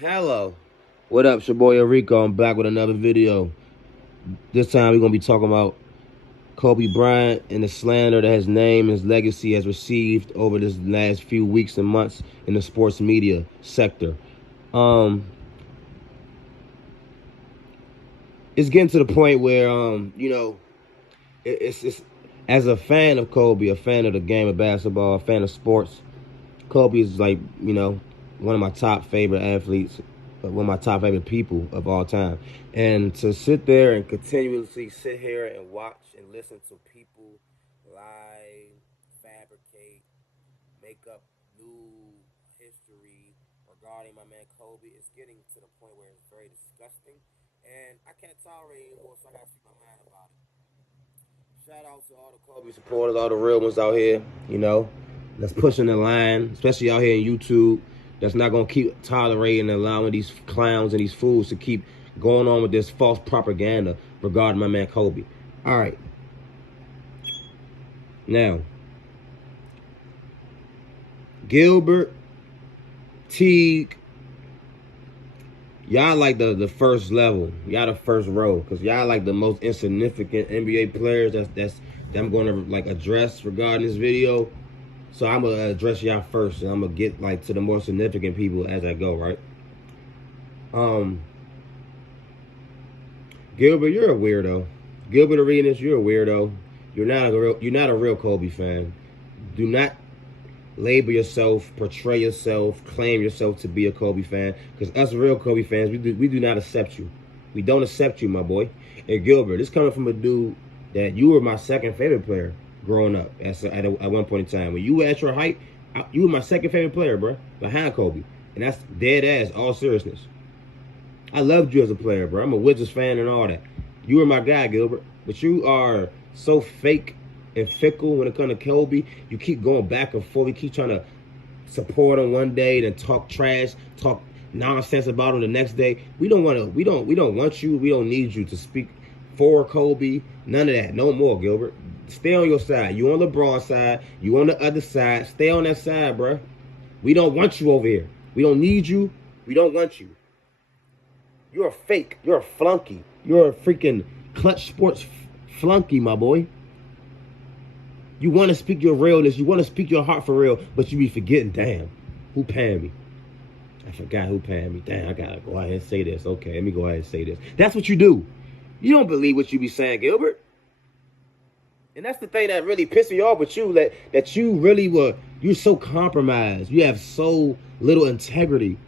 Hello. What up? It's your boy Enrico. I'm back with another video. This time we're going to be talking about Kobe Bryant and the slander that his name and his legacy has received over this last few weeks and months in the sports media sector. It's getting to the point where, it's as a fan of Kobe, a fan of the game of basketball, a fan of sports, Kobe is like, one of my top favorite athletes, one of my top favorite people of all time. And to sit there and continuously sit here and watch and listen to people lie, fabricate, make up new history regarding my man Kobe, it's getting to the point where it's very disgusting. And I can't tolerate it anymore, so I gotta speak my mind about it. Shout out to all the Kobe supporters, all the real ones out here, that's pushing the line, especially out here in YouTube, that's not going to keep tolerating and allowing these clowns and these fools to keep going on with this false propaganda regarding my man Kobe. All right. Now, Gilbert, Teague, y'all like the first level. Y'all the first row, because y'all like the most insignificant NBA players that I'm going to like address regarding this video. So I'm going to address y'all first, and I'm going to get like to the more significant people as I go, right? Gilbert, you're a weirdo. Gilbert Arenas, you're a weirdo. You're not a real Kobe fan. Do not label yourself, portray yourself, claim yourself to be a Kobe fan, because us real Kobe fans, we do not accept you. We don't accept you, my boy. And Gilbert, this coming from a dude that you were my second favorite player growing up at one point in time. When you were at your height, you were my second favorite player, bro, behind Kobe. And that's dead ass, all seriousness. I loved you as a player, bro. I'm a Wizards fan and all that. You were my guy, Gilbert. But you are so fake and fickle when it comes to Kobe. You keep going back and forth. You keep trying to support him one day, then talk trash, talk nonsense about him the next day. We don't want you. We don't need you to speak for Kobe. None of that. No more, Gilbert. Stay on your side. You on LeBron's side. You on the other side. Stay on that side, bro. We don't want you over here. We don't need you. We don't want you. You're a fake. You're a flunky. You're a freaking Clutch Sports flunky, my boy. You want to speak your realness. You want to speak your heart for real, but you be forgetting, damn, who paying me? I forgot who paying me. Damn, I got to go ahead and say this. Okay, let me go ahead and say this. That's what you do. You don't believe what you be saying, Gilbert. And that's the thing that really pissed me off with you, that you're so compromised. You have so little integrity.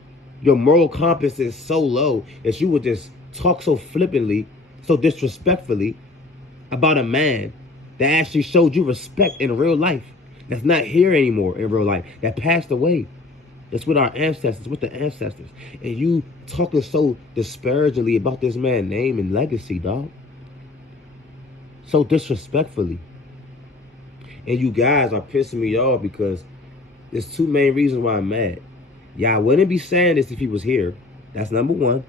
Your moral compass is so low that you would just talk so flippantly, so disrespectfully about a man that actually showed you respect in real life, that's not here anymore in real life, that passed away. That's with our ancestors, with the ancestors. And you talking so disparagingly about this man's name and legacy, dog. So disrespectfully. And you guys are pissing me off because there's two main reasons why I'm mad. Y'all wouldn't be saying this if he was here. That's number one.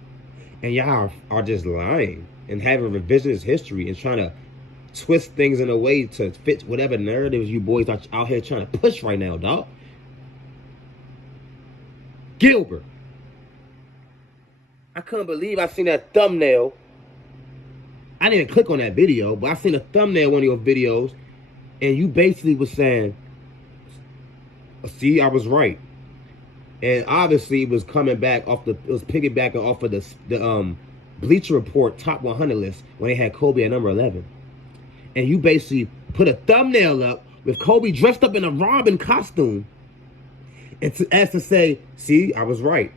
And y'all are just lying and having revisionist history and trying to twist things in a way to fit whatever narratives you boys are out here trying to push right now, dog. Gilbert, I couldn't believe I seen that thumbnail. I didn't click on that video, but I seen a thumbnail of one of your videos, and you basically was saying, see, I was right. And obviously it was coming back off it was piggybacking off of the Bleacher Report top 100 list when they had Kobe at number 11. And you basically put a thumbnail up with Kobe dressed up in a Robin costume, and as to say, see, I was right.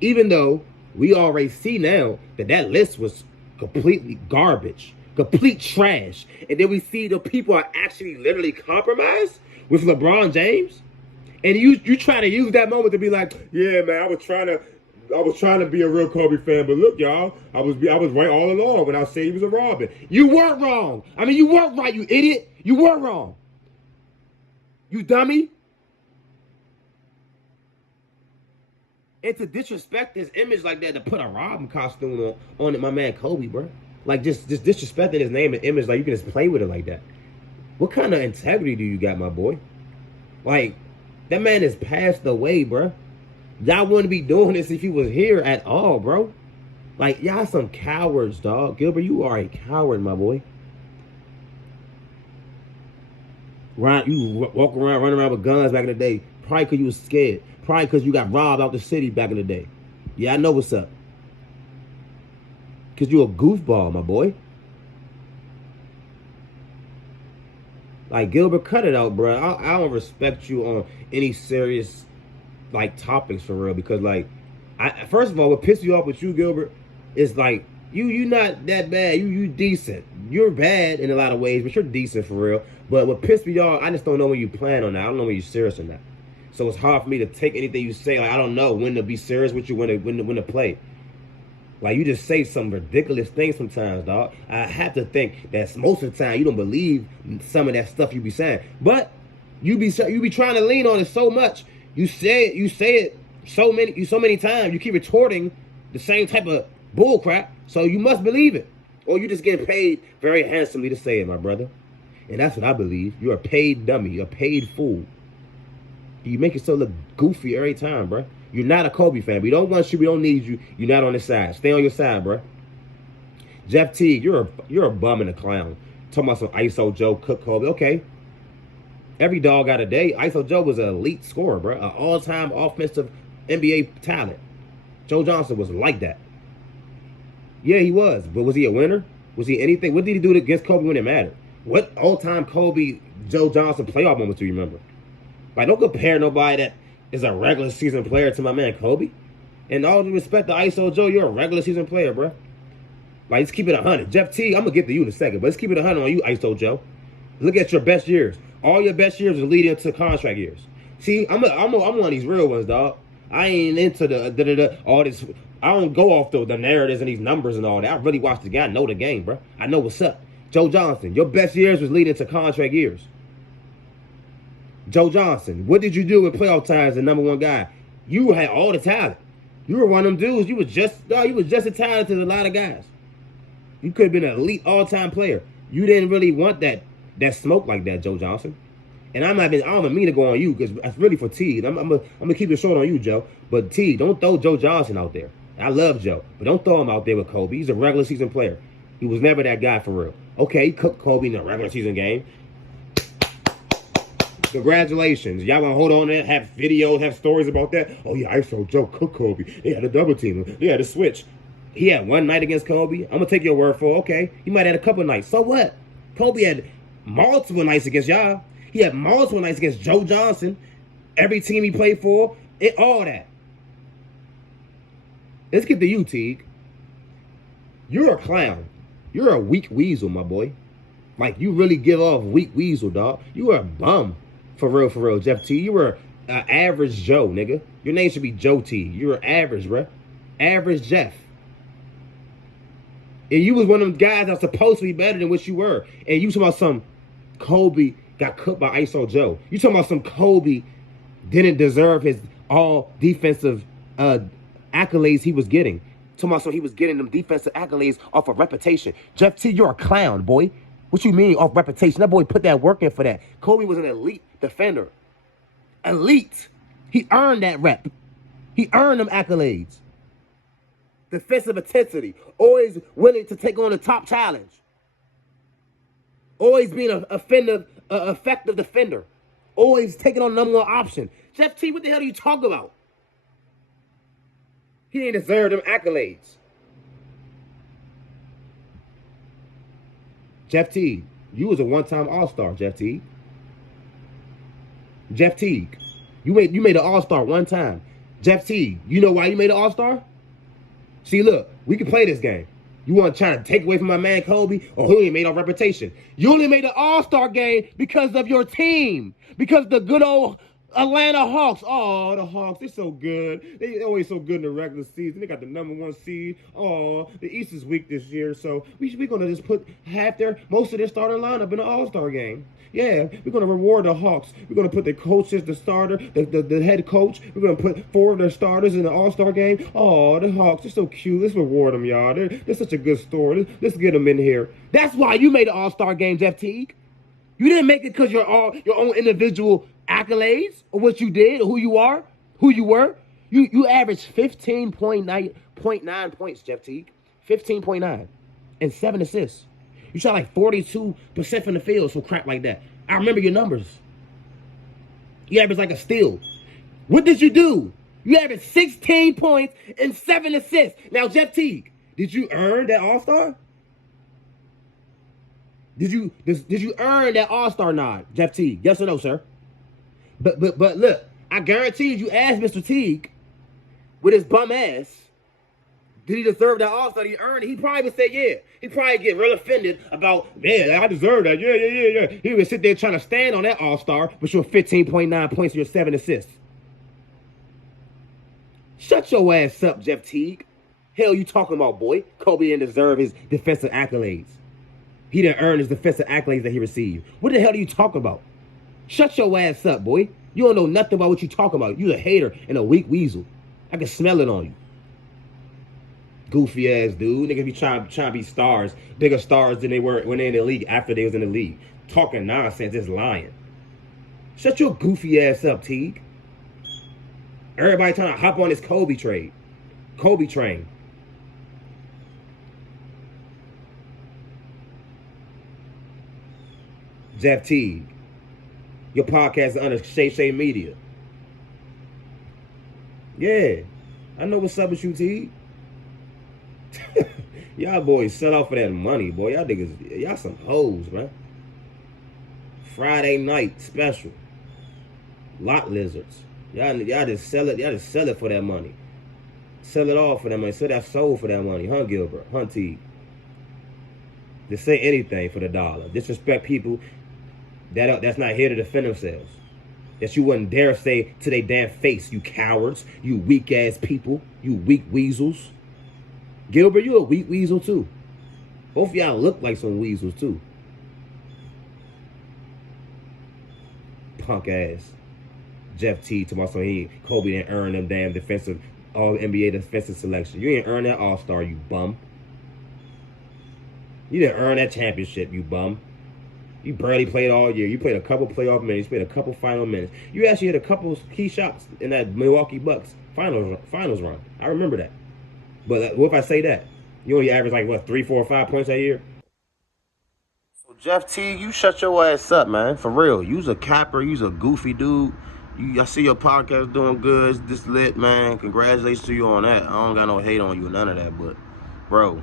Even though we already see now that list was completely garbage, complete trash. And then we see the people are actually literally compromised with LeBron James. And you try to use that moment to be like, yeah, man, I was trying to be a real Kobe fan, but look, y'all, I was right all along when I said he was a Robin. You weren't wrong. I mean, you weren't right, you idiot. You weren't wrong. You dummy. And to disrespect his image like that, to put a Robin costume on it, my man Kobe, bro. Like, just disrespecting his name and image, like you can just play with it like that. What kind of integrity do you got, my boy? Like, that man is passed away, bro. Y'all wouldn't be doing this if he was here at all, bro. Like, y'all some cowards, dog. Gilbert, you are a coward, my boy. You walk around, running around with guns back in the day. Probably because you was scared. Probably because you got robbed out the city back in the day. Yeah, I know what's up. Because you a goofball, my boy. Like, Gilbert, cut it out, bro. I don't respect you on any serious, like, topics for real. Because, like, first of all, what pisses you off with you, Gilbert, is like, you not that bad. You decent. You're bad in a lot of ways, but you're decent for real. But what pissed me off, I just don't know when you plan on that. I don't know when you're serious or not. So it's hard for me to take anything you say. Like, I don't know when to be serious with you, when to play. Like, you just say some ridiculous things sometimes, dog. I have to think that most of the time you don't believe some of that stuff you be saying. But you be trying to lean on it so much. You say it so many times. You keep retorting the same type of bull crap. So you must believe it. Or you just getting paid very handsomely to say it, my brother. And that's what I believe. You're a paid dummy. You're a paid fool. You make yourself look goofy every time, bro. You're not a Kobe fan. We don't want you. We don't need you. You're not on the side. Stay on your side, bro. Jeff Teague, you're a bum and a clown. Talking about some ISO Joe cook Kobe. Okay. Every dog got a day. ISO Joe was an elite scorer, bro. An all-time offensive NBA talent. Joe Johnson was like that. Yeah, he was. But was he a winner? Was he anything? What did he do against Kobe when it mattered? What all-time Kobe, Joe Johnson playoff moments do you remember? Like, don't compare nobody that is a regular season player to my man Kobe. And all due respect to ISO Joe, you're a regular season player, bro. Like, let's keep it 100. Jeff Teague, I'm going to get to you in a second, but let's keep it 100 on you, ISO Joe. Look at your best years. All your best years are leading to contract years. See, I'm one of these real ones, dog. I ain't into the all this. I don't go off the narratives and these numbers and all that. I really watch the game. I know the game, bro. I know what's up. Joe Johnson, your best years was leading to contract years. Joe Johnson, what did you do in playoff times, the #1 guy? You had all the talent. You were one of them dudes. You was just as talented as a lot of guys. You could have been an elite all-time player. You didn't really want that smoke like that, Joe Johnson. And I don't mean to go on you because that's really for T. I'm gonna keep it short on you, Joe. But T, don't throw Joe Johnson out there. I love Joe, but don't throw him out there with Kobe. He's a regular season player. He was never that guy for real. Okay, he cooked Kobe in a regular season game. Congratulations. Y'all want to hold on there, have videos, have stories about that? Oh, yeah, ISO Joe cooked Kobe. They had a double team. They had a switch. He had one night against Kobe. I'm going to take your word for it. Okay, he might have had a couple nights. So what? Kobe had multiple nights against y'all. He had multiple nights against Joe Johnson. Every team he played for, all that. Let's get to you, Teague. You're a clown. You're a weak weasel, my boy. Like, you really give off weak weasel, dog. You are a bum. For real, Jeff T. You were an average Joe, nigga. Your name should be Joe T. You were average, bruh. Average Jeff. And you was one of them guys that's supposed to be better than what you were. And you talking about some Kobe got cooked by ISO Joe. You talking about some Kobe didn't deserve his all defensive accolades he was getting. Talking about some he was getting them defensive accolades off of reputation. Jeff T, you're a clown, boy. What you mean off reputation? That boy put that work in for that. Kobe was an elite defender. Elite. He earned that rep. He earned them accolades. Defensive intensity. Always willing to take on a top challenge. Always being an effective defender. Always taking on #1 option. Jeff T, what the hell are you talking about? He didn't deserve them accolades. Jeff Teague, you was a one-time All-Star, Jeff Teague. Jeff Teague, you made an All-Star one time. Jeff Teague, you know why you made an All-Star? See, look, we can play this game. You want to try to take away from my man Kobe, or who ain't made our reputation? You only made an All-Star game because of your team, because the good old Atlanta Hawks. Oh, the Hawks, they're so good. They're always so good in the regular season. They got the #1 seed. Oh, the East is weak this year, so we're going to just put most of their starting lineup in the All-Star game. Yeah, we're going to reward the Hawks. We're going to put the coach as the starter, the head coach. We're going to put 4 of their starters in the All-Star game. Oh, the Hawks, they're so cute. Let's reward them, y'all. They're such a good story. Let's get them in here. That's why you made the All-Star game, Jeff Teague. You didn't make it because your own individual accolades or what you did or who you were. You average 15.9 points, Jeff Teague. 15.9 and 7 assists. You shot like 42% from the field, so crap like that. I remember your numbers. You averaged like a steal. What did you do? You averaged 16 points and 7 assists. Now, Jeff Teague, did you earn that All-Star? Did you earn that All-Star nod, Jeff Teague? Yes or no, sir? But look, I guarantee you asked Mr. Teague with his bum ass, did he deserve that All-Star? Did he earn it? He probably would say yeah. He'd probably get real offended about, man, I deserve that. Yeah. He would sit there trying to stand on that All-Star with your 15.9 points and your 7 assists. Shut your ass up, Jeff Teague. Hell you talking about, boy? Kobe didn't deserve his defensive accolades. He didn't earn his defensive accolades that he received. What the hell are you talking about? Shut your ass up, boy. You don't know nothing about what you talking about. You a hater and a weak weasel. I can smell it on you. Goofy ass dude. Niggas be trying to be stars. Bigger stars than they were when they in the league after they was in the league. Talking nonsense, just lying. Shut your goofy ass up, Teague. Everybody trying to hop on this Kobe trade. Kobe train. Jeff Teague. Your podcast is under Shay Media. Yeah. I know what's up with you, Teague. Y'all boys sell out for that money, boy. Y'all niggas, y'all some hoes, man. Friday night special. Lot lizards. Y'all just sell it. Y'all just sell it for that money. Sell it all for that money. Sell that soul for that money. Huh, Gilbert? Huh, Teague? Just say anything for the dollar. Disrespect people that's not here to defend themselves. That you wouldn't dare say to their damn face, you cowards, you weak ass people, you weak weasels. Gilbert, you a weak weasel too. Both of y'all look like some weasels too. Punk ass. Jeff T. to my son, Kobe didn't earn them damn defensive, all NBA defensive selection. You didn't earn that All-Star, you bum. You didn't earn that championship, you bum. You barely played all year. You played a couple playoff minutes. You played a couple final minutes. You actually had a couple key shots in that Milwaukee Bucks finals run. I remember that. But what if I say that? You only average like, what, 3, 4, 5 points a year? So, Jeff Teague, you shut your ass up, man. For real. You's a capper. You's a goofy dude. I see your podcast doing good. It's this lit, man. Congratulations to you on that. I don't got no hate on you, none of that. But, bro,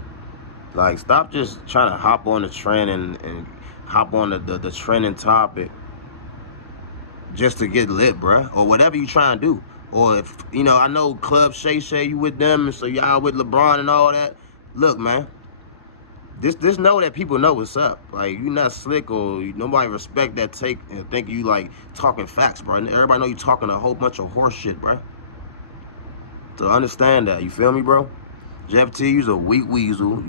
like, stop just trying to hop on the trend and hop on the trending topic just to get lit, bruh. Or whatever you trying to do. Or if, you know, I know Club Shay, you with them, and so y'all with LeBron and all that. Look, man. Just know that people know what's up. Like, you not slick or nobody respect that take and think you, like, talking facts, bro. Everybody know you talking a whole bunch of horse shit, bro. To understand that, you feel me, bro? Jeff T, you's a weak weasel.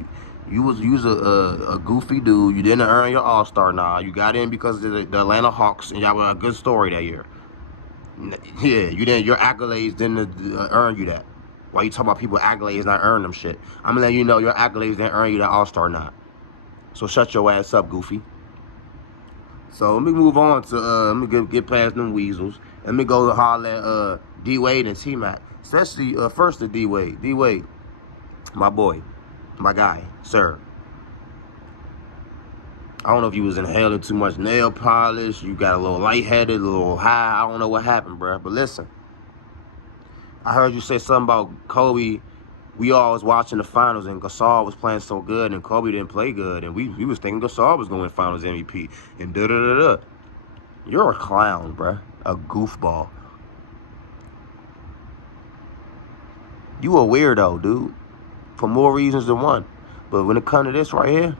You was a goofy dude. You didn't earn your All-Star now. You got in because of the Atlanta Hawks, and y'all were a good story that year. Yeah, you didn't. Your accolades didn't earn you that. Why you talking about people accolades not earn them shit? I'm gonna let you know your accolades didn't earn you that All-Star nod. So shut your ass up, goofy. So let me move on to let me get past them weasels. Let me go holler at D Wade and T Mac. Especially first to D Wade. D Wade, my boy, my guy, sir. I don't know if you was inhaling too much nail polish. You got a little lightheaded, a little high. I don't know what happened, bro. But listen, I heard you say something about Kobe. We all was watching the finals, and Gasol was playing so good, and Kobe didn't play good, and we was thinking Gasol was going to win Finals MVP, and da-da-da-da. You're a clown, bro. A goofball. You a weirdo, dude, for more reasons than one. But when it comes to this right here,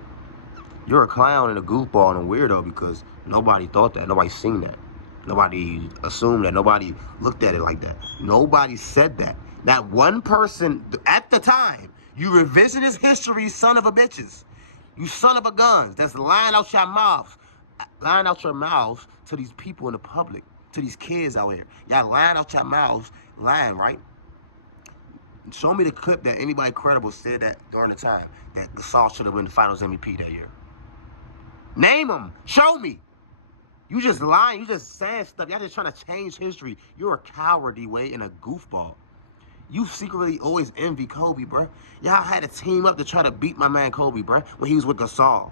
you're a clown and a goofball and a weirdo because nobody thought that. Nobody seen that. Nobody assumed that. Nobody looked at it like that. Nobody said that. Not one person at the time. You revisionist history, son of a bitches. You son of a guns. That's lying out your mouth. Lying out your mouth to these people in the public. To these kids out here. Y'all lying out your mouths. Lying, right? Show me the clip that anybody credible said that during the time that Gasol should have been the Finals MVP that year. Name them. Show me. You just lying. You just saying stuff. Y'all just trying to change history. You're a coward, D-Wade, and a goofball. You secretly always envy Kobe, bruh. Y'all had to team up to try to beat my man Kobe, bruh, when he was with Gasol.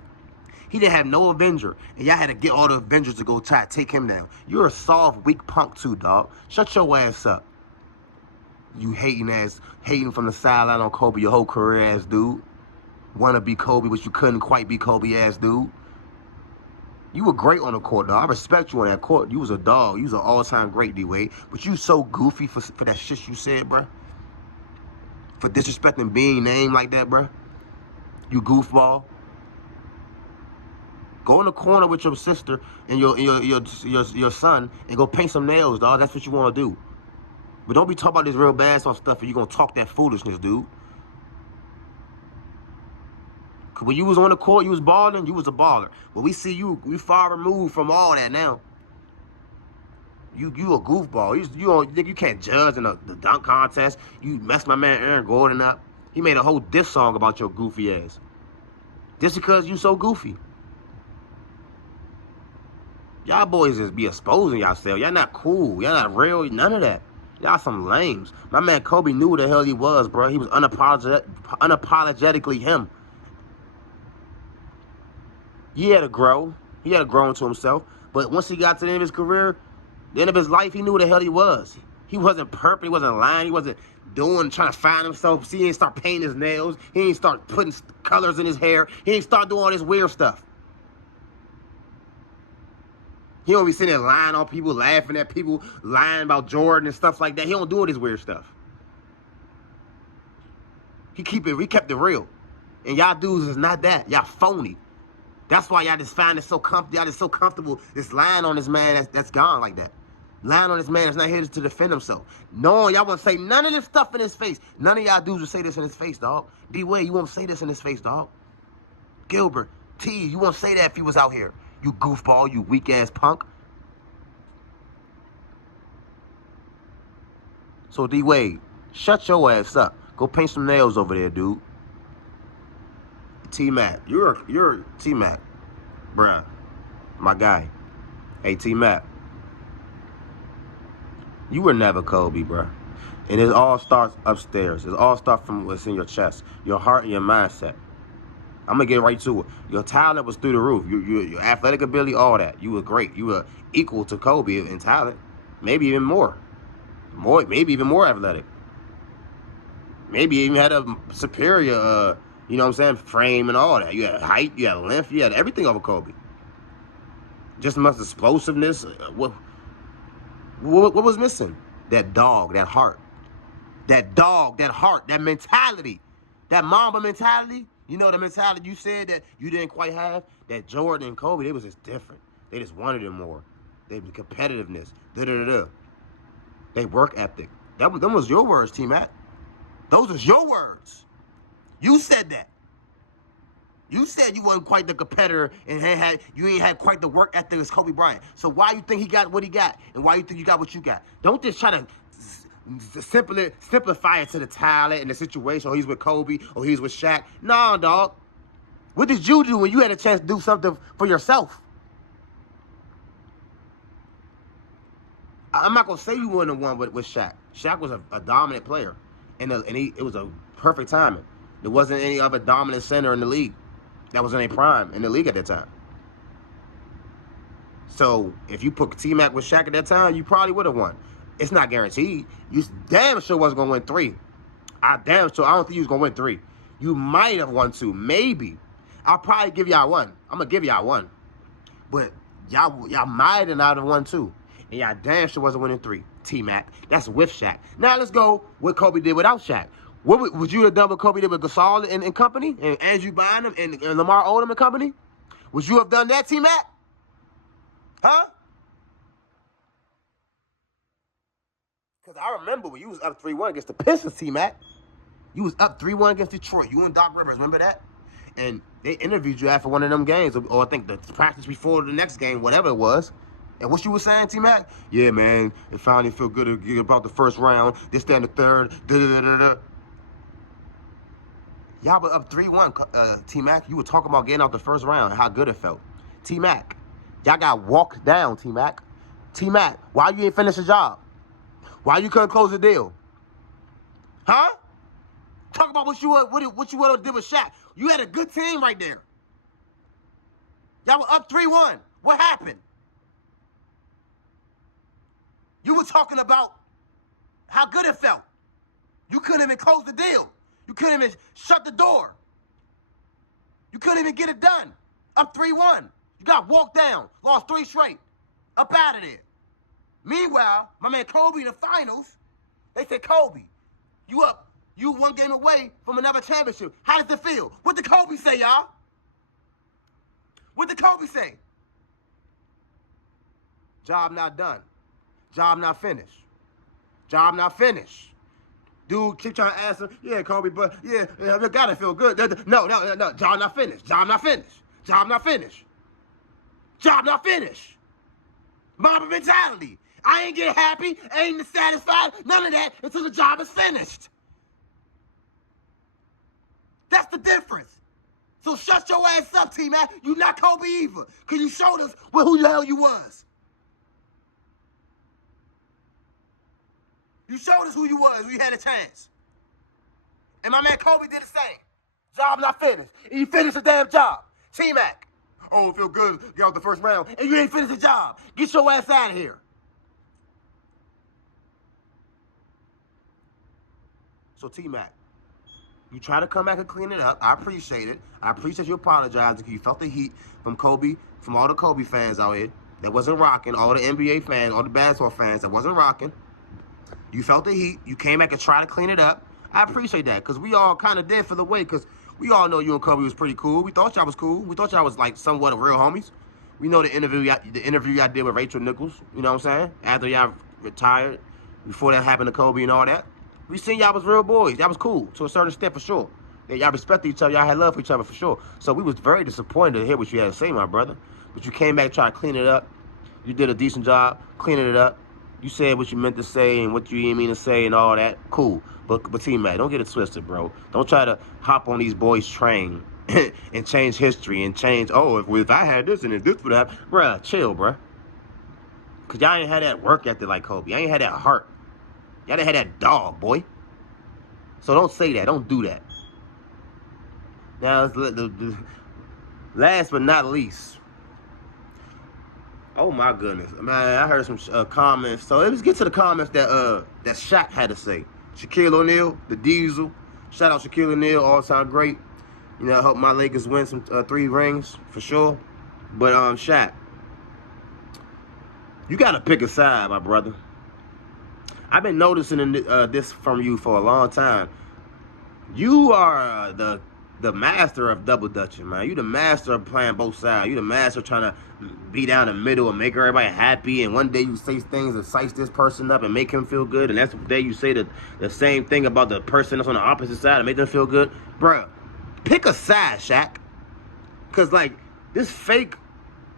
He didn't have no Avenger, and y'all had to get all the Avengers to go try to take him down. You're a soft, weak punk too, dog. Shut your ass up. You hating from the sideline on Kobe your whole career ass dude. Wanna be Kobe, but you couldn't quite be Kobe ass dude. You were great on the court, dog. I respect you on that court. You was a dog. You was an all-time great, D-Wade. But you so goofy for that shit you said, bruh. For disrespecting being named like that, bruh. You goofball. Go in the corner with your sister and your son and go paint some nails, dog. That's what you want to do. But don't be talking about this real bad stuff and you're going to talk that foolishness, dude. Cause when you was on the court, you was balling, you was a baller. But we see you, we far removed from all that now. You a goofball. You can't judge in the dunk contest. You messed my man Aaron Gordon up. He made a whole diss song about your goofy ass. Just because you so goofy. Y'all boys just be exposing yourselves. Y'all not cool. Y'all not real. None of that. Y'all some lames. My man Kobe knew who the hell he was, bro. He was unapologetically him. He had to grow. He had to grow into himself. But once he got to the end of his career, the end of his life, he knew who the hell he was. He wasn't perfect. He wasn't lying. He wasn't trying to find himself. See, he didn't start painting his nails. He didn't start putting colors in his hair. He didn't start doing all this weird stuff. He don't be sitting there lying on people, laughing at people, lying about Jordan and stuff like that. He don't do all this weird stuff. He kept it real. And y'all dudes is not that. Y'all phony. That's why y'all just find it so comfortable. Y'all just so comfortable just lying on this man that's gone like that. Lying on this man that's not here to defend himself. Knowing y'all won't say none of this stuff in his face. None of y'all dudes will say this in his face, dog. D-Wade, you won't say this in his face, dog. Gilbert, T, you won't say that if he was out here. You goofball, you weak-ass punk. So, D-Wade, shut your ass up. Go paint some nails over there, dude. T-Mac, you're T-Mac. Bruh, my guy. Hey, T-Mac. You were never Kobe, bruh. And it all starts upstairs. It all starts from what's in your chest, your heart and your mindset. I'm going to get right to it. Your talent was through the roof. Your athletic ability, all that. You were great. You were equal to Kobe in talent. Maybe even more. Maybe even more athletic. Maybe you even had a superior, you know what I'm saying, frame and all that. You had height, you had length, you had everything over Kobe. Just as much explosiveness. What was missing? That dog, that heart. That dog, that heart, that mentality. That Mamba mentality. You know the mentality you said that you didn't quite have? That Jordan and Kobe, they was just different. They just wanted it more. They competitiveness. They work ethic. Them was your words, T-Mac. Those was your words. You said that. You said you wasn't quite the competitor and you ain't had quite the work ethic as Kobe Bryant. So why you think he got what he got? And why you think you got what you got? Don't just try to simplify it to the talent and the situation. Or he's with Kobe or he's with Shaq. No, dog. What did you do when you had a chance to do something for yourself? I'm not going to say you wouldn't have won with Shaq. Shaq was a dominant player. And it was a perfect timing. There wasn't any other dominant center in the league that was in a prime in the league at that time. So if you put T-Mac with Shaq at that time, you probably would have won. It's not guaranteed. You damn sure wasn't going to win 3. I don't think you was going to win 3. You might have won 2. Maybe. I'll probably give y'all 1. I'm going to give y'all 1. But y'all might have not have won 2. And y'all damn sure wasn't winning 3. T-Mac. That's with Shaq. Now let's go what Kobe did without Shaq. What would you have done what Kobe did with Gasol and company? And Andrew Bynum and Lamar Odom and company? Would you have done that, T-Mac? Huh? Because I remember when you was up 3-1 against the Pistons, T-Mac. You was up 3-1 against Detroit. You and Doc Rivers, remember that? And they interviewed you after one of them games, or I think the practice before the next game, whatever it was. And what you was saying, T-Mac? Yeah, man, it finally feel good about the first round. This, that, and the third. Da-da-da-da-da. Y'all were up 3-1, T-Mac. You were talking about getting out the first round and how good it felt. T-Mac, y'all got walked down, T-Mac. T-Mac, why you ain't finish the job? Why you couldn't close the deal? Huh? Talk about what you would have did with Shaq. You had a good team right there. Y'all were up 3-1. What happened? You were talking about how good it felt. You couldn't even close the deal. You couldn't even shut the door. You couldn't even get it done. Up 3-1. You got walked down. Lost 3 straight. Up out of there. Meanwhile, my man Kobe in the finals, they said, Kobe, you up. You 1 game away from another championship. How does it feel? What did Kobe say, y'all? What did Kobe say? Job not done. Job not finished. Job not finished. Dude keep trying to ask him, yeah, Kobe, but yeah, it gotta feel good. No. Job not finished. Job not finished. Job not finished. Job not finished. Mamba mentality. I ain't get happy, ain't satisfied, none of that until the job is finished. That's the difference. So shut your ass up, T-Mac. You not Kobe either. Because you showed us who the hell you was. You showed us who you was when you had a chance. And my man Kobe did the same. Job not finished. And you finished the damn job. T-Mac. Oh, it feel good. Get out the first round. And you ain't finished the job. Get your ass out of here. So T-Mac, you try to come back and clean it up. I appreciate it. I appreciate you apologizing because you felt the heat from Kobe, from all the Kobe fans out here that wasn't rocking, all the NBA fans, all the basketball fans that wasn't rocking. You felt the heat. You came back and tried to clean it up. I appreciate that because we all kind of did for the way because we all know you and Kobe was pretty cool. We thought y'all was cool. We thought y'all was like somewhat of real homies. We know the interview y'all did with Rachel Nichols, you know what I'm saying? After y'all retired, before that happened to Kobe and all that. We seen y'all was real boys. Y'all was cool to a certain extent for sure. Y'all respected each other. Y'all had love for each other for sure. So we was very disappointed to hear what you had to say, my brother. But you came back and tried to clean it up. You did a decent job cleaning it up. You said what you meant to say and what you didn't mean to say and all that. Cool. But T-Mac, don't get it twisted, bro. Don't try to hop on these boys' train and change history and change, oh, if I had this and if this would happen. Bruh, chill, bruh. Because y'all ain't had that work ethic like Kobe. Y'all ain't had that heart. Y'all didn't have that dog, boy. So don't say that. Don't do that. Now, last but not least. Oh, my goodness. Man, I heard some comments. So let's get to the comments that Shaq had to say. Shaquille O'Neal, the Diesel. Shout out Shaquille O'Neal, all-time great. You know, I hope my Lakers win some 3 rings, for sure. But, Shaq, you got to pick a side, my brother. I've been noticing this from you for a long time. You are the master of double dutching, man. You the master of playing both sides. You the master of trying to be down the middle and make everybody happy. And one day you say things that psych this person up and make him feel good. And that's the day you say the same thing about the person that's on the opposite side and make them feel good. Bruh, pick a side, Shaq. Because, like, this fake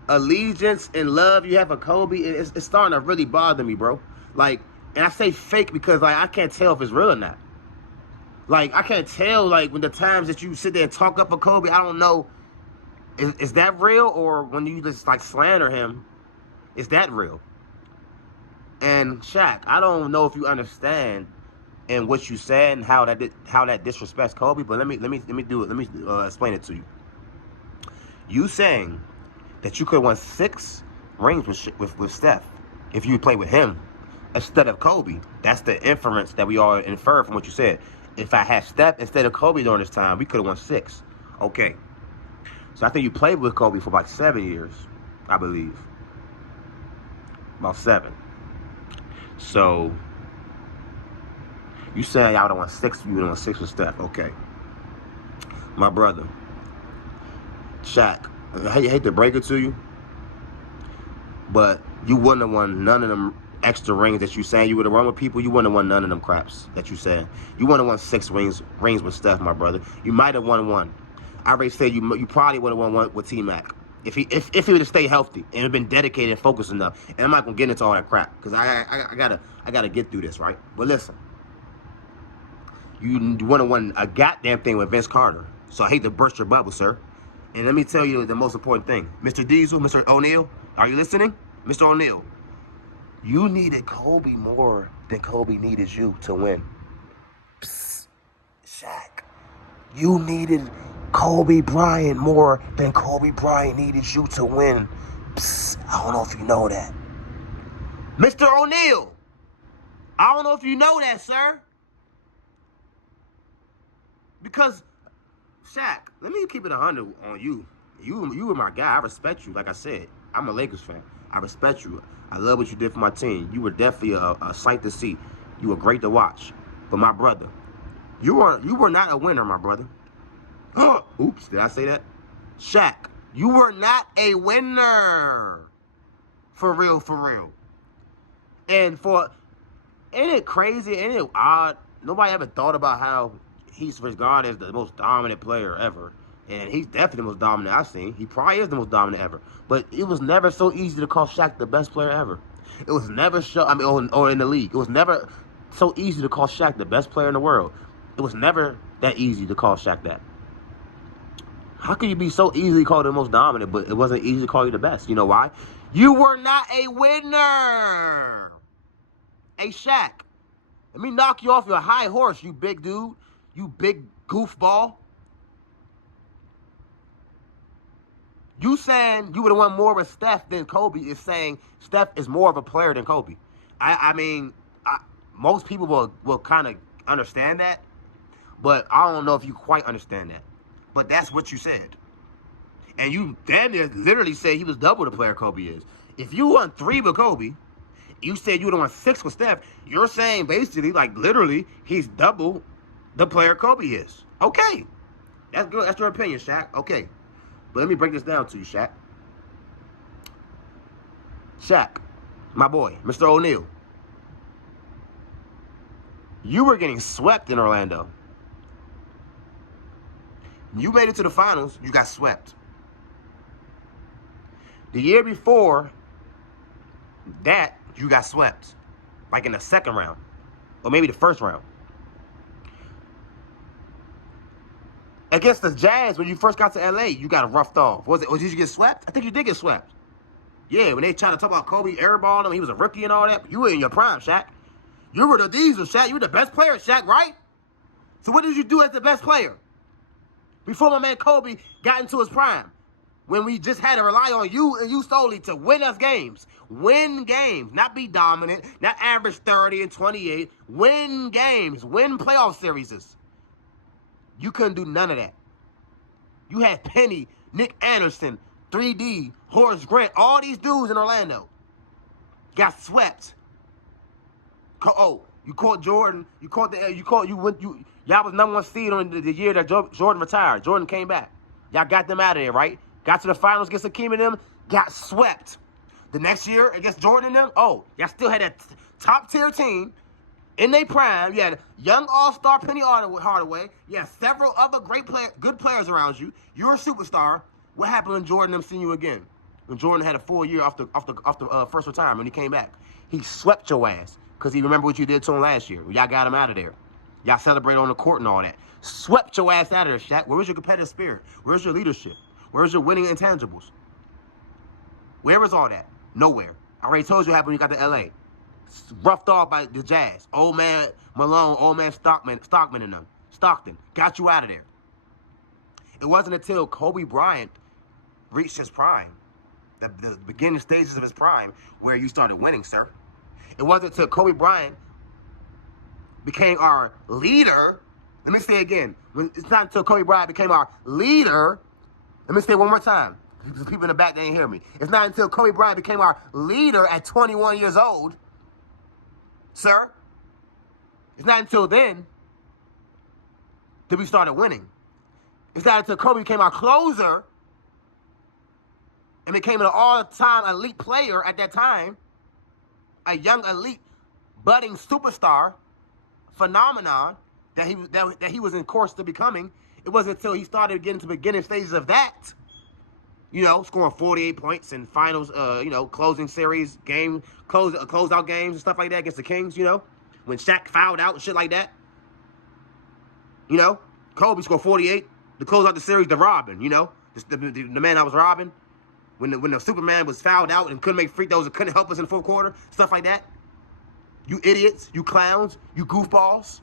allegiance and love you have for Kobe, it's starting to really bother me, bro. Like, and I say fake because, like, I can't tell if it's real or not. Like, I can't tell, like, when the times that you sit there and talk up for Kobe, I don't know, is that real? Or when you just, like, slander him, is that real? And, Shaq, I don't know if you understand and what you said and how that disrespects Kobe, but let me do it. Let me explain it to you. You saying that you could have won 6 rings with Steph if you played with him instead of Kobe. That's the inference that we all infer from what you said. If I had Steph instead of Kobe during this time, we could have won 6. Okay. So I think you played with Kobe for about 7 years, I believe. About 7. So you saying y'all would have won 6, you would have won 6 with Steph. Okay. My brother, Shaq, I hate to break it to you, but you wouldn't have won none of them extra rings that you saying you would have won with people. You wouldn't have won none of them craps that you said. You wouldn't have won 6 rings with Steph, my brother. You might have won 1. I already said you probably would have won 1 with T-Mac if he would have stayed healthy and been dedicated and focused enough. And I'm not gonna get into all that crap because I gotta get through this, right? But listen, you would have won a goddamn thing with Vince Carter. So I hate to burst your bubble, sir. And let me tell you the most important thing, Mr. Diesel, Mr. O'Neal, are you listening, Mr. O'Neal? You needed Kobe more than Kobe needed you to win. You needed Kobe Bryant more than Kobe Bryant needed you to win. Psst, I don't know if you know that. Mr. O'Neal, I don't know if you know that, sir. Because, Shaq, let me keep it 100 on you. You were my guy. I respect you. Like I said, I'm a Lakers fan. I respect you. I love what you did for my team. You were definitely a sight to see. You were great to watch. But my brother, you were not a winner, my brother. Oops, did I say that? Shaq, you were not a winner. For real, for real. And ain't it crazy, ain't it odd? Nobody ever thought about how he's regarded as the most dominant player ever. And he's definitely the most dominant I've seen. He probably is the most dominant ever. But it was never so easy to call Shaq the best player ever. It was never or in the league. It was never so easy to call Shaq the best player in the world. It was never that easy to call Shaq that. How can you be so easily called the most dominant, but it wasn't easy to call you the best? You know why? You were not a winner. Hey, Shaq, let me knock you off your high horse, you big dude. You big goofball. You saying you would have won more with Steph than Kobe is saying Steph is more of a player than Kobe. I mean, most people will kind of understand that, but I don't know if you quite understand that. But that's what you said. And you damn near literally said he was double the player Kobe is. If you won 3 with Kobe, you said you would have won 6 with Steph, you're saying basically, like literally, he's double the player Kobe is. Okay. That's good. That's your opinion, Shaq. Okay. But let me break this down to you, Shaq. Shaq, my boy, Mr. O'Neal. You were getting swept in Orlando. You made it to the finals, you got swept. The year before that, you got swept. Like in the second round. Or maybe the first round. Against the Jazz, when you first got to LA, you got roughed off. Or did you get swept? I think you did get swept. Yeah, when they tried to talk about Kobe airballing him, he was a rookie and all that. You were in your prime, Shaq. You were the diesel, Shaq. You were the best player, Shaq, right? So what did you do as the best player? Before my man Kobe got into his prime. When we just had to rely on you and you solely to win us games. Win games. Not be dominant. Not average 30 and 28. Win games. Win playoff series. You couldn't do none of that. You had Penny, Nick Anderson, 3D, Horace Grant, all these dudes in Orlando got swept. Oh, you caught Jordan. Y'all was #1 seed on the year that Jordan retired. Jordan came back. Y'all got them out of there, right? Got to the finals against Hakeem and them, got swept. The next year against Jordan and them, oh, y'all still had that top-tier team in their prime. You had young all-star Penny Hardaway. You had several other good players around you. You're a superstar. What happened when Jordan and them seen you again? When Jordan had a full year off the first retirement when he came back. He swept your ass because he remembered what you did to him last year. Y'all got him out of there. Y'all celebrated on the court and all that. Swept your ass out of there, Shaq. Where was your competitive spirit? Where's your leadership? Where's your winning intangibles? Where was all that? Nowhere. I already told you what happened when you got to L.A. Roughed off by the Jazz. Old man Malone, old man Stockton and them. Stockton got you out of there. It wasn't until Kobe Bryant reached his prime, the beginning stages of his prime, where you started winning, sir. It wasn't until Kobe Bryant became our leader. Let me say it again. It's not until Kobe Bryant became our leader. Let me say it one more time. The people in the back, they didn't hear me. It's not until Kobe Bryant became our leader at 21 years old, sir. It's not until then that we started winning. It's not until Kobe became our closer and became an all-time elite player at that time, a young elite budding superstar phenomenon that he was in course to becoming. It wasn't until he started getting to the beginning stages of that, scoring 48 points in finals, closing series, closeout games and stuff like that against the Kings, when Shaq fouled out and shit like that. Kobe scored 48 to close out the series to Robin, the man I was robbing. When the Superman was fouled out and couldn't make free throws and couldn't help us in the fourth quarter, stuff like that. You idiots, you clowns, you goofballs.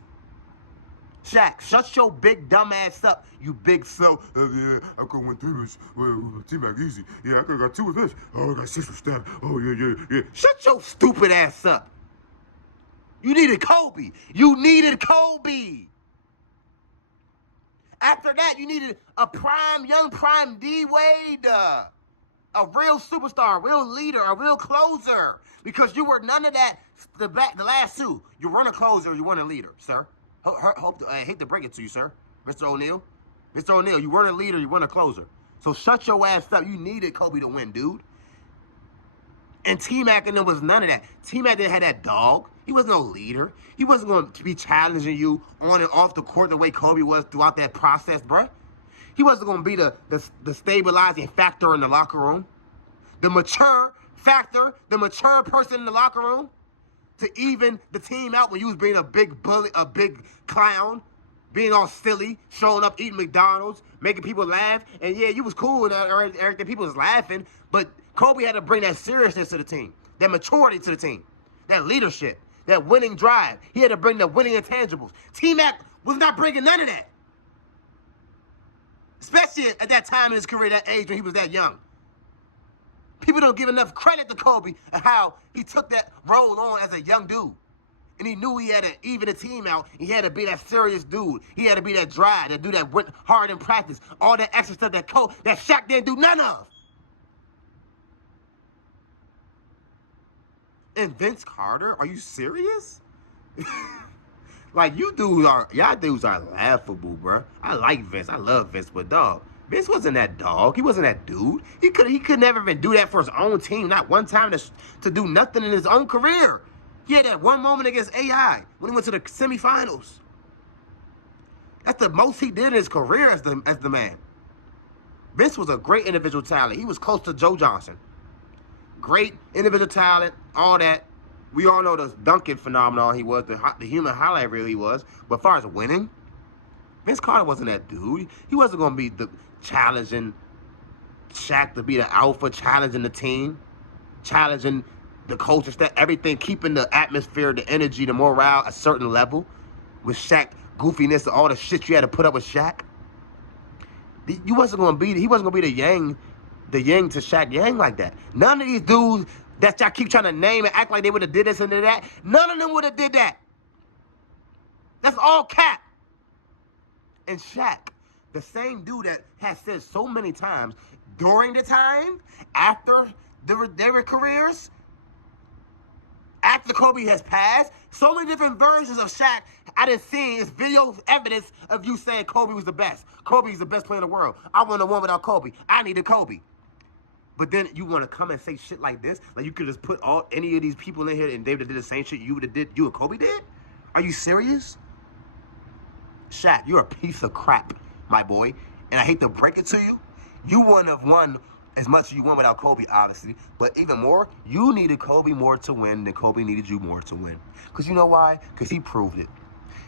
Shaq, shut your big dumb ass up, you big slow. Yeah, I could win 3 with T-Mac easy. Yeah, I could have got 2 with this. Oh, I got 6 with Steph. Oh, yeah. Shut your stupid ass up. You needed Kobe. You needed Kobe. After that, you needed a young prime D-Wade. A real superstar, a real leader, a real closer. Because you were none of that the last 2. You weren't a closer, you weren't a leader, sir. I hate to break it to you, sir. Mr. O'Neal. Mr. O'Neal, you weren't a leader, you weren't a closer. So shut your ass up. You needed Kobe to win, dude. And T-Mac and them was none of that. T-Mac didn't have that dog. He was no leader. He wasn't going to be challenging you on and off the court the way Kobe was throughout that process, bruh. He wasn't going to be the stabilizing factor in the locker room. The mature factor, the mature person in the locker room to even the team out when you was being a big bully, a big clown, being all silly, showing up eating McDonald's, making people laugh. And yeah, you was cool and everything. People was laughing, but Kobe had to bring that seriousness to the team, that maturity to the team, that leadership, that winning drive. He had to bring the winning intangibles. T-Mac was not bringing none of that. Especially at that time in his career, that age when he was that young. People don't give enough credit to Kobe and how he took that role on as a young dude. And he knew he had to even the team out. He had to be that serious dude. He had to be that drive, that dude that went hard in practice. All that extra stuff that Shaq didn't do none of. And Vince Carter, are you serious? Like, y'all dudes are laughable, bro. I like Vince. I love Vince, but dog, Vince wasn't that dog. He wasn't that dude. He could never even do that for his own team. Not one time to do nothing in his own career. He had that one moment against AI when he went to the semifinals. That's the most he did in his career as the man. Vince was a great individual talent. He was close to Joe Johnson. Great individual talent, all that. We all know the dunking phenomenon he was, the human highlight reel he was. But as far as winning, Vince Carter wasn't that dude. He wasn't going to be the challenging Shaq to be the alpha, challenging the team, challenging the culture, everything, keeping the atmosphere, the energy, the morale a certain level. With Shaq goofiness and all the shit you had to put up with Shaq. He wasn't going to be the Yang to Shaq Yang like that. None of these dudes that y'all keep trying to name and act like they would have did this and did that, none of them would have did that. That's all cap. And Shaq, the same dude that has said so many times during the time, after their careers, after Kobe has passed, so many different versions of Shaq I done seen. It's video evidence of you saying Kobe was the best. Kobe's the best player in the world. I want a one without Kobe. I needed Kobe. But then you want to come and say shit like this? Like you could just put any of these people in here and they would have did the same shit you and Kobe did? Are you serious? Shaq, you're a piece of crap, my boy. And I hate to break it to you. You wouldn't have won as much as you won without Kobe, obviously. But even more, you needed Kobe more to win than Kobe needed you more to win. Because you know why? Because he proved it.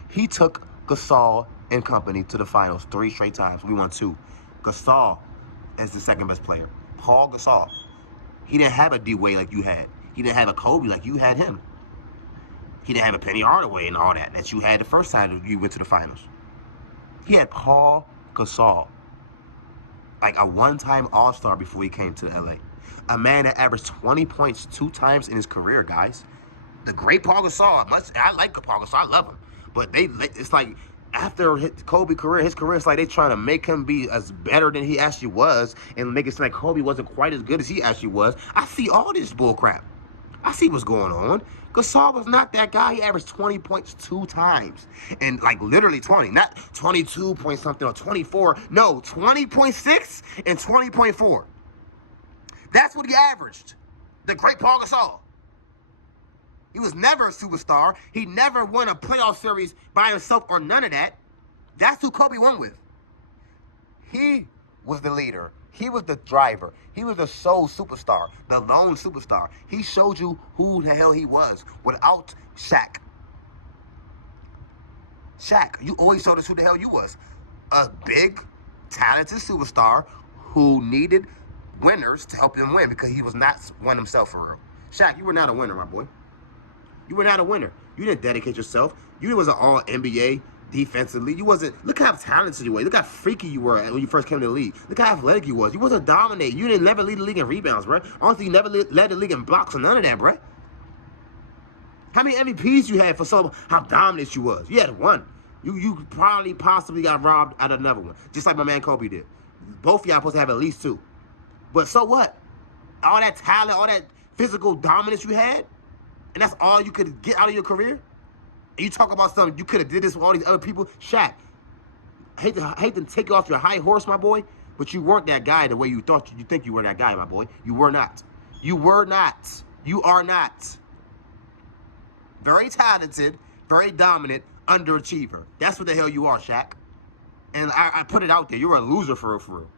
He took Gasol and company to the finals 3 straight times. We won 2. Gasol as the second best player. Paul Gasol. He didn't have a D-Wade like you had. He didn't have a Kobe like you had him. He didn't have a Penny Hardaway and all that you had the first time you went to the finals. He had Paul Gasol. Like a one-time all-star before he came to LA. A man that averaged 20 points 2 times in his career, guys. The great Paul Gasol. I like Paul Gasol. I love him. But it's like after Kobe's career, it's like they trying to make him be as better than he actually was and make it seem like Kobe wasn't quite as good as he actually was. I see all this bull crap. I see what's going on. Gasol was not that guy. He averaged 20 points 2 times. And like literally 20. Not 22 point something or 24. No, 20.6 and 20.4. That's what he averaged. The great Paul Gasol. He was never a superstar. He never won a playoff series by himself or none of that. That's who Kobe won with. He was the leader. He was the driver. He was the sole superstar, the lone superstar. He showed you who the hell he was without Shaq. Shaq, you always showed us who the hell you was. A big, talented superstar who needed winners to help him win because he was not one himself for real. Shaq, you were not a winner, my boy. You were not a winner. You didn't dedicate yourself. You was an all-NBA defensively. You wasn't. Look how talented you were. Look how freaky you were when you first came to the league. Look how athletic you was. You wasn't dominating. You didn't never lead the league in rebounds, bro. Honestly, you never led the league in blocks or none of that, bro. How many MVPs you had for how dominant you was? You had one. You probably possibly got robbed out of another one, just like my man Kobe did. Both of y'all supposed to have at least 2. But so what? All that talent, all that physical dominance you had, and that's all you could get out of your career? And you talk about something you could have did this with all these other people? Shaq, I hate to take you off your high horse, my boy, but you weren't that guy the way you think you were that guy, my boy. You were not. You were not. You are not. Very talented, very dominant, underachiever. That's what the hell you are, Shaq. And I put it out there. You're a loser for real, for real.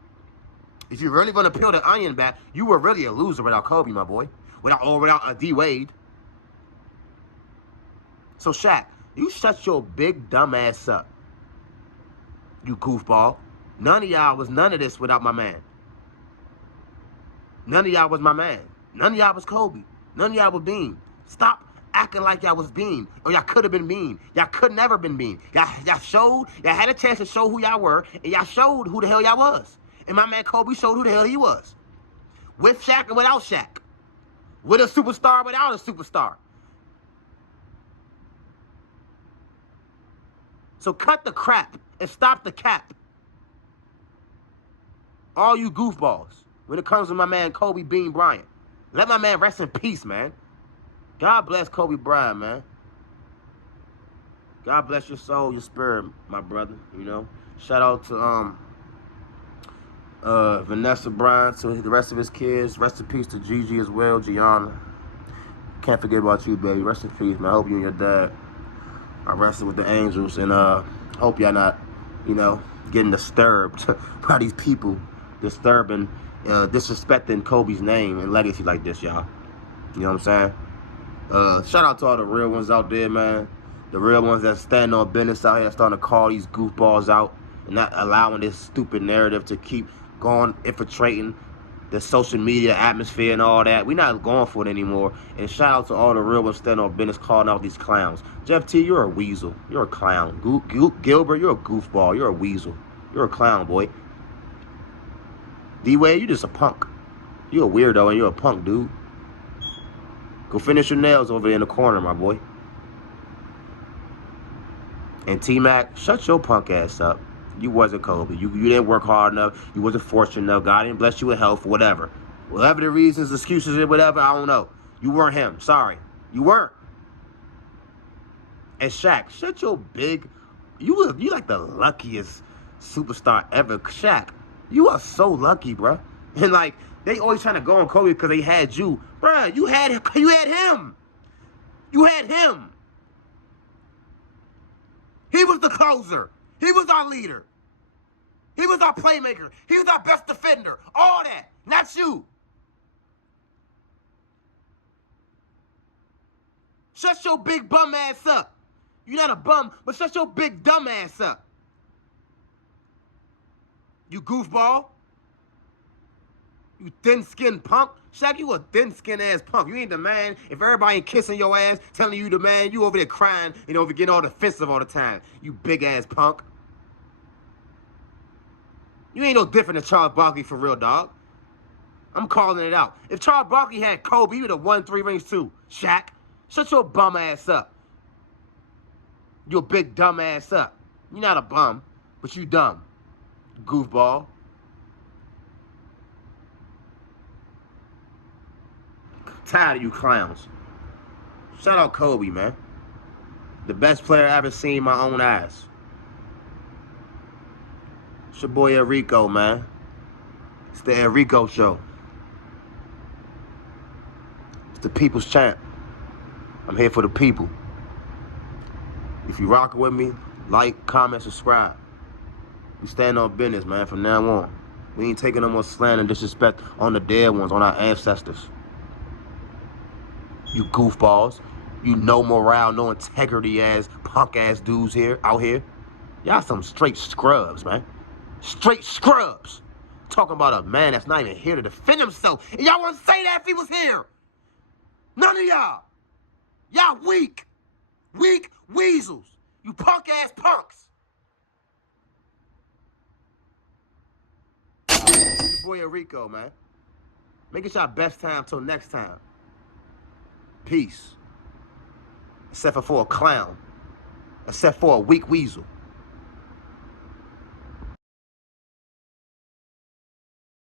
If you're really going to peel the onion back, you were really a loser without Kobe, my boy. Without D. Wade. So, Shaq, you shut your big dumb ass up. You goofball. None of y'all was none of this without my man. None of y'all was my man. None of y'all was Kobe. None of y'all was Bean. Stop acting like y'all was Bean, or y'all could have been Bean. Y'all could never been Bean. Y'all had a chance to show who y'all were, and y'all showed who the hell y'all was. And my man Kobe showed who the hell he was. With Shaq and without Shaq. With a superstar, without a superstar. So cut the crap and stop the cap. All you goofballs, when it comes to my man Kobe Bean Bryant. Let my man rest in peace, man. God bless Kobe Bryant, man. God bless your soul, your spirit, my brother, you know. Shout out to Vanessa Bryant, to the rest of his kids. Rest in peace to Gigi as well, Gianna. Can't forget about you, baby. Rest in peace, man. I hope you and your dad are resting with the angels. And hope y'all not, you know, getting disturbed by these people disrespecting Kobe's name and legacy like this, y'all. You know what I'm saying? Shout out to all the real ones out there, man. The real ones that stand on business out here, starting to call these goofballs out and not allowing this stupid narrative to keep going, infiltrating the social media atmosphere and all that. We're not going for it anymore. And shout out to all the real ones standing on business, calling out these clowns. Jeff T, you're a weasel. You're a clown. Gilbert, you're a goofball. You're a weasel. You're a clown, boy. D-Wade, you're just a punk. You're a weirdo and you're a punk, dude. Go finish your nails over there in the corner, my boy. And T-Mac, shut your punk ass up. You wasn't Kobe. You didn't work hard enough. You wasn't fortunate enough. God didn't bless you with health, whatever. Whatever the reasons, excuses, or whatever, I don't know. You weren't him. Sorry. You weren't. And Shaq, shut your big... You like the luckiest superstar ever. Shaq, you are so lucky, bro. And like, they always trying to go on Kobe because they had you. Bruh, you had him. You had him. He was the closer. He was our leader. He was our playmaker. He was our best defender. All that. Not you. Shut your big bum ass up. You're not a bum, but shut your big dumb ass up. You goofball. You thin-skinned punk. Shaq, you a thin-skinned ass punk. You ain't the man. If everybody ain't kissing your ass, telling you the man, you over there crying and over getting all defensive all the time. You big ass punk. You ain't no different than Charles Barkley for real, dog. I'm calling it out. If Charles Barkley had Kobe, he would have won 3 rings too. Shaq, shut your bum ass up. You a big dumb ass up. You're not a bum, but you dumb. Goofball. Tired of you clowns. Shout out Kobe, man. The best player I ever seen my own eyes. It's your boy Enrico, man. It's the Enrico Show. It's the people's champ. I'm here for the people. If you rockin' with me, like, comment, subscribe. We stand on business, man, from now on. We ain't taking no more slander and disrespect on the dead ones, on our ancestors. You goofballs. You no morale, no integrity ass, punk ass dudes out here. Y'all some straight scrubs, man. Straight scrubs. Talking about a man that's not even here to defend himself. And y'all wouldn't say that if he was here. None of y'all. Y'all weak. Weak weasels. You punk ass punks. boy Enrico, man. Make it your best time till next time. Peace. Except for a clown. Except for a weak weasel.